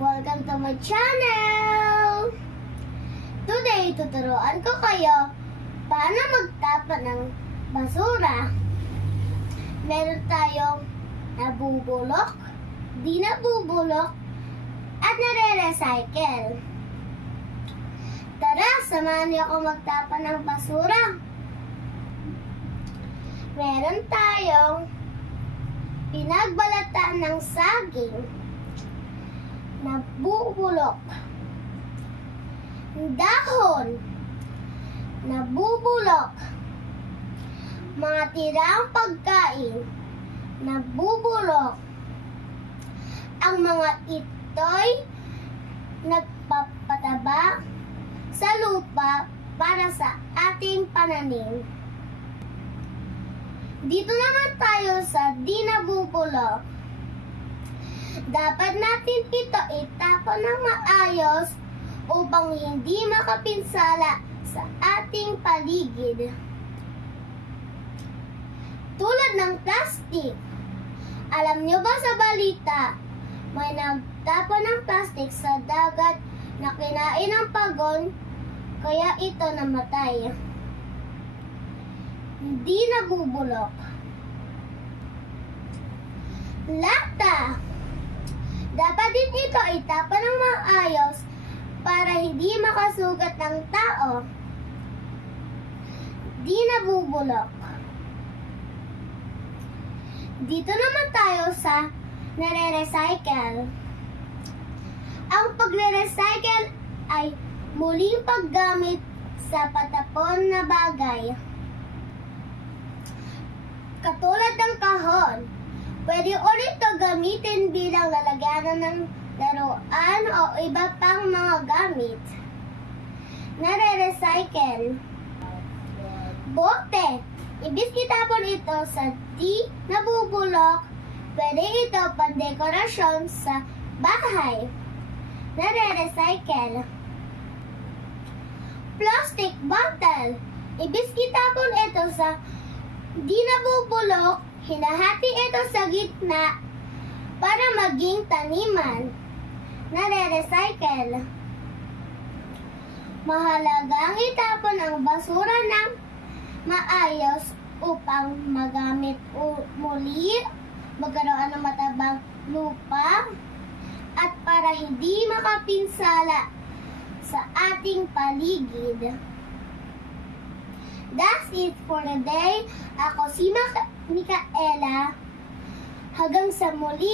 Welcome to my channel! Today, tuturuan ko kayo paano magtapon ng basura. Meron tayong nabubulok, di nabubulok, at nare-recycle. Tara, samahan niyo ako magtapon ng basura. Meron tayong pinagbalatan ng saging, nabubulok, dahon, nabubulok, mga tirang pagkain, nabubulok. Ang mga ito'y nagpapataba sa lupa para sa ating pananim. Dito naman tayo sa di nabubulok. Dapat natin ito itapon ng maayos upang hindi makapinsala sa ating paligid. Tulad ng plastic. Alam nyo ba sa balita, may nagtapon ng plastic sa dagat na kinain ng pagon, kaya ito namatay. Hindi nabubulok. Lata. Dapat din ito itapon ng maayos para hindi makasugat ng tao. Di nabubulok. Dito naman tayo sa nare-recycle. Ang pagre-recycle ay muling paggamit sa patapon na bagay. Katulad ng kahon, pwede ulit ito gamitin bilang lalagyanan ng laruan o iba pang mga gamit. Nare-recycle. Bote. Ibig itapon ito sa di nabubulok, pwede ito pandekorasyon sa bahay. Nare-recycle. Plastic bottle. Ibig itapon ito sa di nabubulok, hinahati ito sa gitna para maging taniman. Nare-recycle. Mahalagang itapon ang basura ng maayos upang magamit muli, magkaroon ng matabang lupa, at para hindi makapinsala sa ating paligid. That's it for today. Ako si Micaela. Hanggang sa muli.